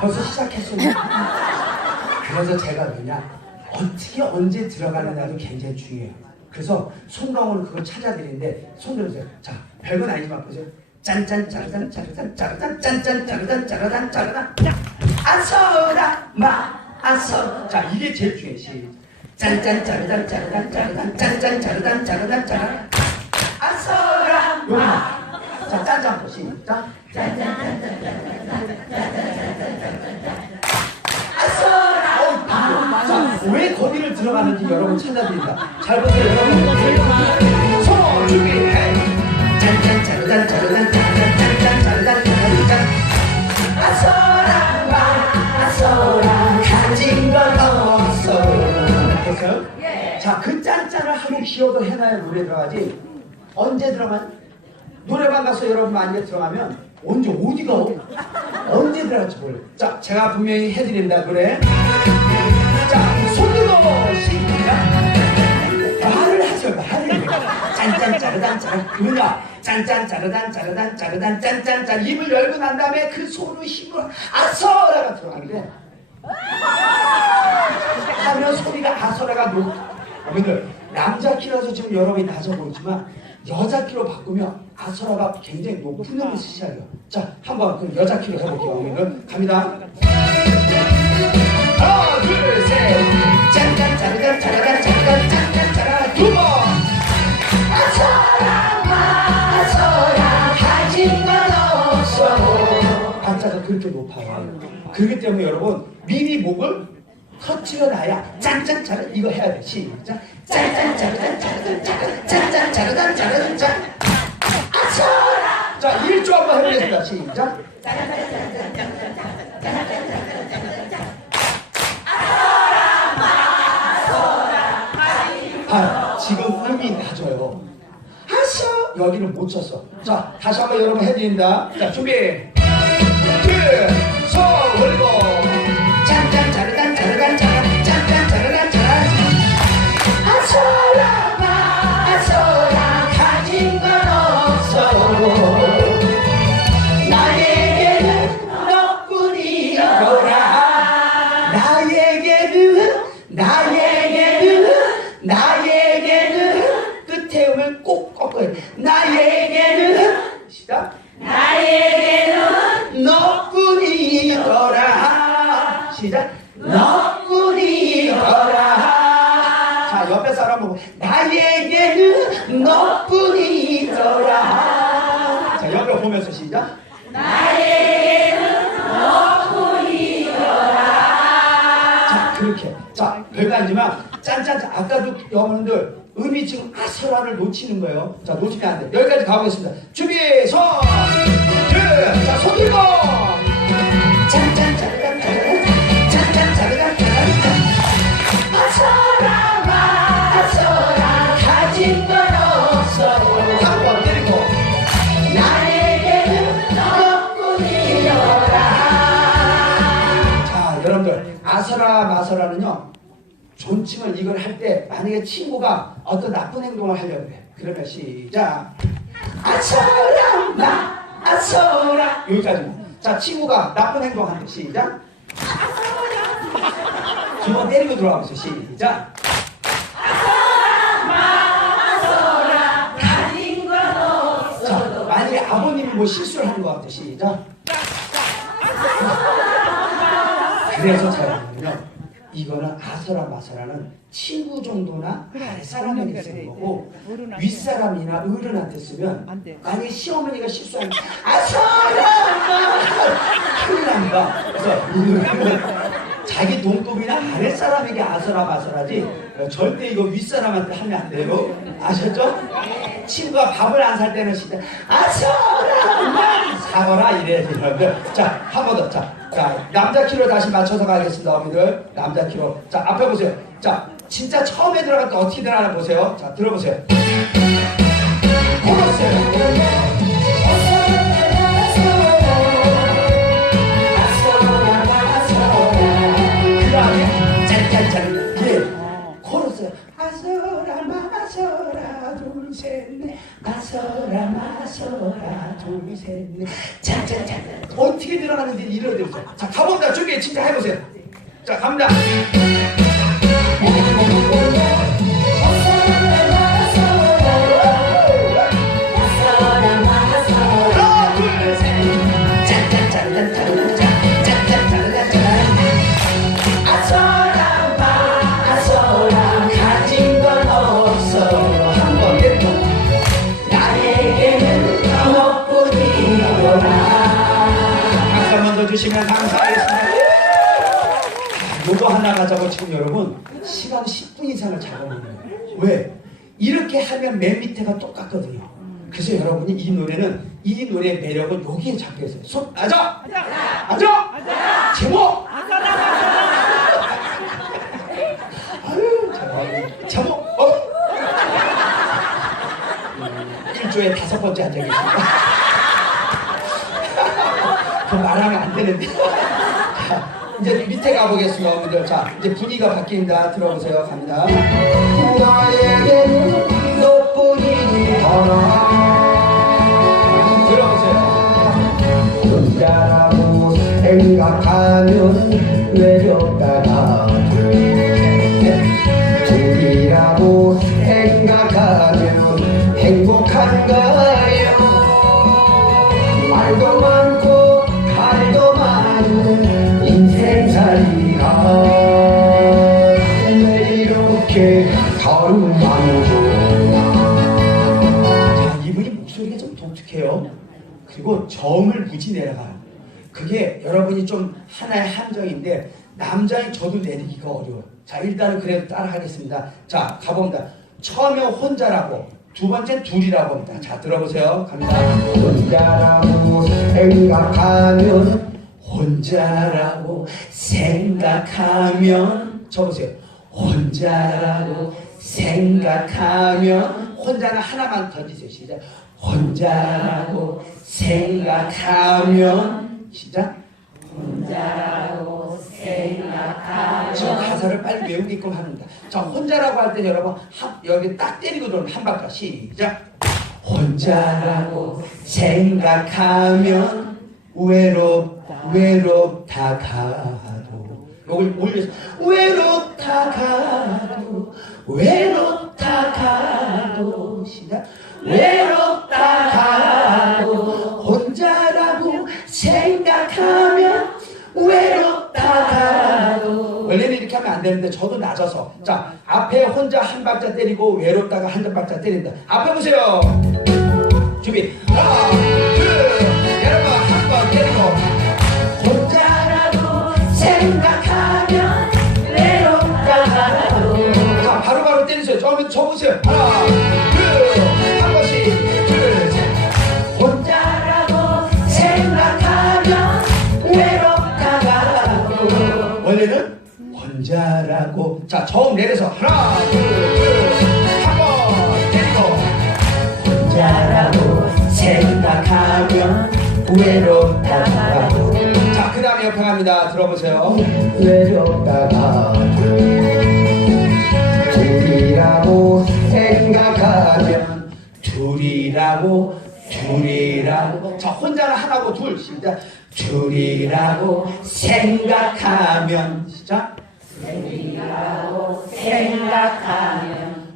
벌써 시작했어요. 그래서 제가 그냥 어떻게 언제 들어가느냐도 굉장히 중요해요. 그래서 손가락으로 그걸 찾아드리는데 손 들으세요. 자, 별건 아니지만 보세요. 짠짠 짜르단 짜르단 짜르단 짠짠 짜르단 짜르단 짜르단 아서라 마 아서 자 이게 제일 중요해 시 짠짠 짜르단 짜르단 짜르단 짠짠 짜르단 아서라 아서라 자왜 거기를 들어가는지 여러분 찾아드린다 잘 보세요 여러분 손 준비해 짠짠 짜르단 짜르단 짠짠 짠 됐어요? 자그 짠짠을 하루 기억을 해놔야 노래 들어가지 언제 들어가니? 노래방 가서 여러분 만약에 들어가면 언제 어디가 언제 들어갈지 몰라요 자 제가 분명히 해드린다 노래 자 손들고 시작 말을 하죠 말을 짠짠 짜르단 짜르 그냐 짠짠 짜르단 짜르단 짜르단 짠짠 짠 입을 열고 난 다음에 그 손을 힘으로 아서라가 들어가는데 하면 소리가 아서라가 높 여러분들 남자 키라서 지금 여러분이 낮아 보이지만 여자 키로 바꾸면 아서라가 굉장히 높은 음이 시작해요 자 한번 그럼 여자 키로 해볼게요 여러분들 갑니다 하나 둘셋 짜르단 짜르단 짠짠 짜르단 두번 아서라 아서라 가진 건 없어 박자가 그렇게 높아요 그렇기 때문에 여러분 미리 목을 터치가 나야 짠짠 짜르 이거 해야 돼 시작 짠짠 짜르단 짜르단 짜르단 짠짠 짜르단 짜르단 짠 아서라 자 1조 한번 해보겠습니다 시작 아, 지금 음이 낮아요. 하셔 여기는 못 쳤어. 자, 다시 한번 여러분 해드립니다. 자, 준비. 나 지금 아서라를 놓치는 거예요. 자 놓치면 안 돼 여기까지 가보겠습니다. 준비 들고! 때리고. 나에게는 너뿐이여라. 자, 여러분들 아서라 마서라는요 존칭을 이걸 할 때 만약에 친구가 어떤 나쁜 행동을 하려고 해. 그러면 시작. 아서라 마 아서라 여기까지만. 자, 친구가 나쁜 행동 하는 시작. 두 번 때리고 들어가 보세요. 시작. 자, 만약에 아버님이 뭐 실수를 하는 것 같아. 시작. 그래서 보면요. 이거는 아서라 마서라는 친구 정도나 아랫사람에게 쓰는 거고 윗사람이나 어른한테 쓰면. 만약에 시어머니가 실수하면 아서라 큰일 납니다. 그래서 자기 동급이나 아랫사람에게 아서라 마서라지 어, 절대 이거 윗사람한테 하면 안 돼요. 아셨죠? 친구가 밥을 안 살 때는 진짜 아서라 사거라 이래야지. 자, 한 번 더. 자, 자, 남자 키로 다시 맞춰서 가겠습니다, 어머니들. 남자 키로. 자, 앞에 보세요. 자, 진짜 처음에 들어갈 때 어떻게 들어가나 보세요. 자, 들어보세요. 코러스 동생네 마서라 마서라 동생네 자자자 어떻게 들어가는지 이래야 되죠 자 가봅니다. 준비 진짜 해보세요. 자 갑니다. 주시면 감사하겠습니다 요거 하나 가자고 지금 여러분 시간 10분 이상을 작업하는 거예요 왜? 이렇게 하면 맨 밑에가 똑같거든요 그래서 여러분이 이 노래는 이 노래의 매력은 여기에 잡혀 있어요 손 앉아! 앉아! 제목! 제목 어? 음, 일조에 다섯 번째 앉아 계십니다 그 말하면 안 되는데. 자, 이제 밑에 가보겠습니다, 여러분들. 자, 이제 분위기가 바뀝니다. 들어보세요. 갑니다. 생각하면 외롭다가 돼. 둘이라고 생각하면 행복한 그게 여러분이 좀 하나의 함정인데 남자인 저도 내리기가 어려워요. 자, 일단은 그래도 따라 하겠습니다. 자, 가봅니다. 처음에 혼자라고, 두 번째 둘이라고 합니다. 자, 들어보세요. 갑니다. 혼자라고 생각하면 혼자라고 생각하면 쳐보세요. 혼자라고 생각하면 혼자는 하나만 던지세요. 시작. 혼자라고 생각하면 시작. 혼자라고 생각하면 지금 가사를 빨리 외우게끔 합니다. 자, 혼자라고 할 때 여러분 한, 여기 딱 때리고 들어오면 한 박자. 시작. 혼자라고 생각하면 외롭 외롭다 가도. 요걸 올려서. 외롭다 가도 외롭다 가도. 시작. 외롭다 가도 안 되는데 저도 낮아서 자 앞에 혼자 한 박자 때리고 외롭다가 한 박자 때린다. 앞에 보세요. 준비. 하나 둘 여러분 한 번 때리고. 혼자라고 생각하 외롭다가 둘이라고 생각하면 둘이라고 둘이라고. 자 혼자는 하나고 둘 시작. 둘이라고 생각하면 시작.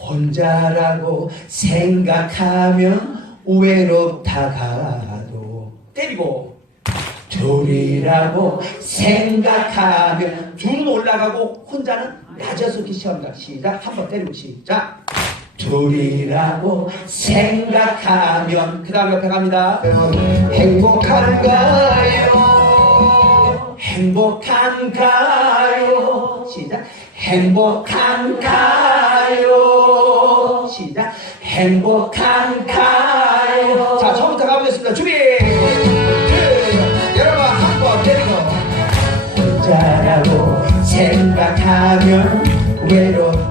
혼자라고 생각하면 외롭다가도 때리고 둘이라고 생각하면 둘은 올라가고 혼자는 낮아서 기시합니다 시작 한번 때리고 시작 둘이라고 생각하면 그 다음 옆에 갑니다 행복한가요? 행복한가요? 시작. 행복한가요? 시작. 행복한가요? 자, 처음부터 가보겠습니다. 준비. 생각하면 외롭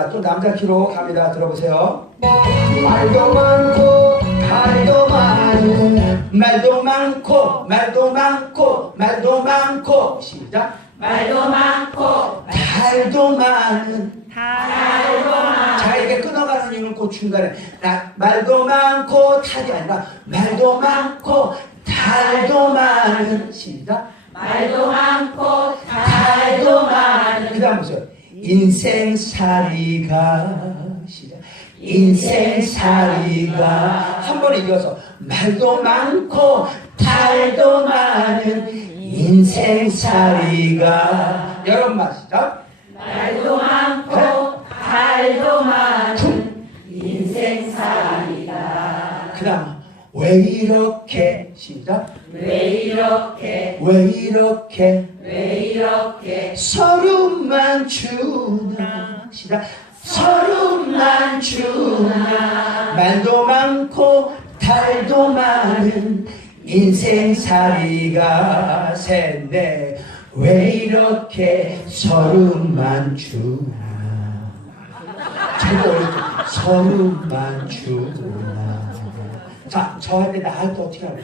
내려가겠습니다 또 남자 키로 갑니다. 들어보세요. 말도 많고 말도 많은 말도 많고 말도 많고 말도 많고. 시작. 말도 많고 달도 많은. 자 이게 끊어가는 이유는 그 중간에. 나, 말도 많고 탈이 아니라 말도 많고 달도 많은. 시작. 말도 많고 달도 많은. 그 다음 보세요 인생살이가 인생살이가. 한 번에 이어서 말도 많고 달도 많은 인생살이가. 여러분만 시작 말도 많고 달도 많은 인생살이다. 그 다음 왜 이렇게? 시작. 왜 이렇게? 왜 이렇게? 왜 이렇게? 서름만 주나? 시작. 서름만 주나? 말도 많고 달도 많은 인생살이가 셋넷 왜 이렇게 서름만 주나? 때 서름만 주나 자 저한테 나할 때 어떻게 하냐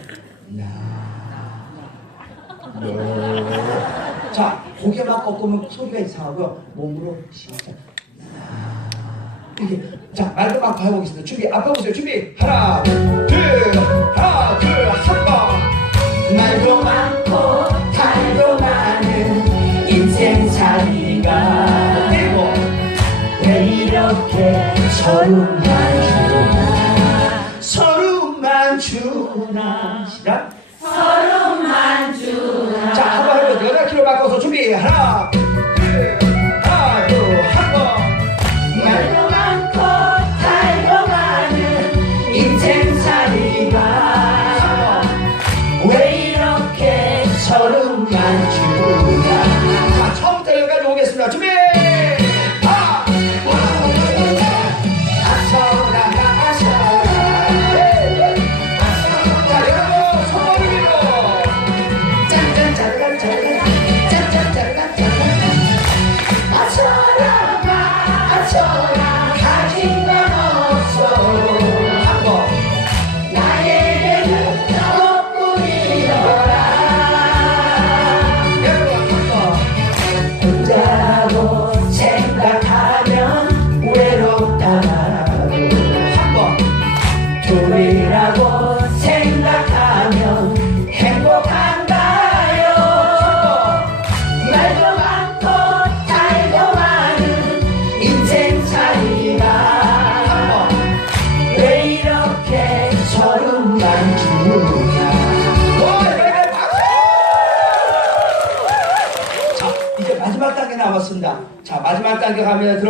나 너. 자, 고개만 꺾으면 소리가 이상하고요. 몸으로 시작. 이렇게. 자, 말도 막 해보겠습니다. 준비, 앞에 보세요. 준비. 하나, 둘, 하나, 둘, 한 번. 말도 많고, 달도 많은 인생살이가 되고, 왜 이렇게 서름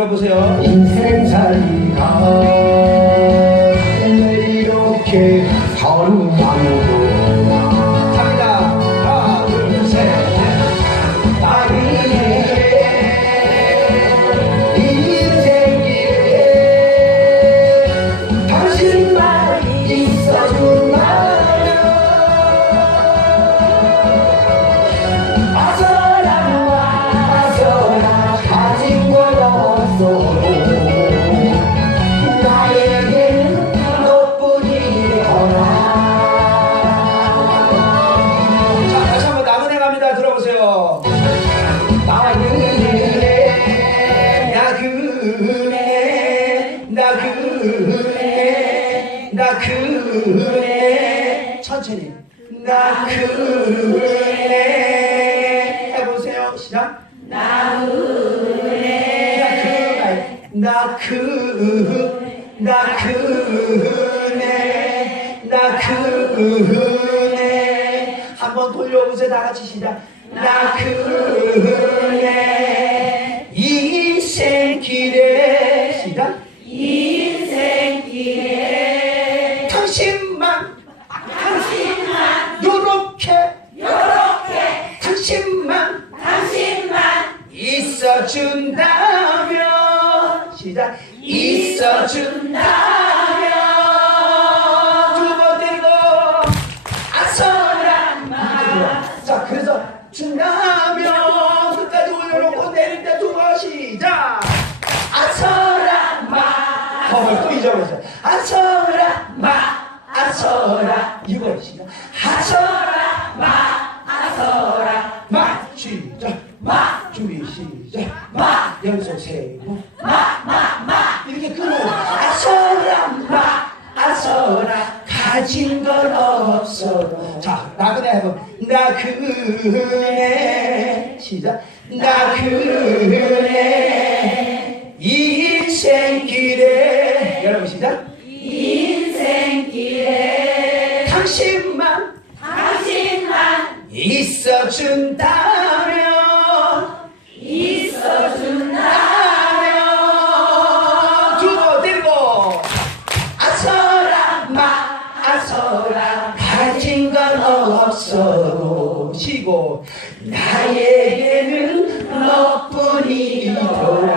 들어보세요 나그네. 해보세요. 시작. 나그네. 나 그, 나 그네, 나 그네. 한번 돌려보세요. 다 같이 시작. 나 그네. 인생길에 시작. 인생길에 당신만, 당신만 요렇게, 요렇게 당신만 당신만 있어 준다면. 시작. 있어 준다면. 두번 때리고 아서란 자 그래서 준다면 끝까지 올려놓고 내릴 때 두 번 시작. 아서란 마 허물 또 잊어버렸어 아서란 마 아서라 이거 시작 아서라 마 아서라 마 시작 마 준비 시작 마 연속 세고 마마마 이렇게 끊어 아서라 마 아서라 가진 건 없어 자 나그네 해봐 나 그네 시작. 나 그네 인생길에. 여러분 시작. 인생길에 당신만 당신만 있어준다 너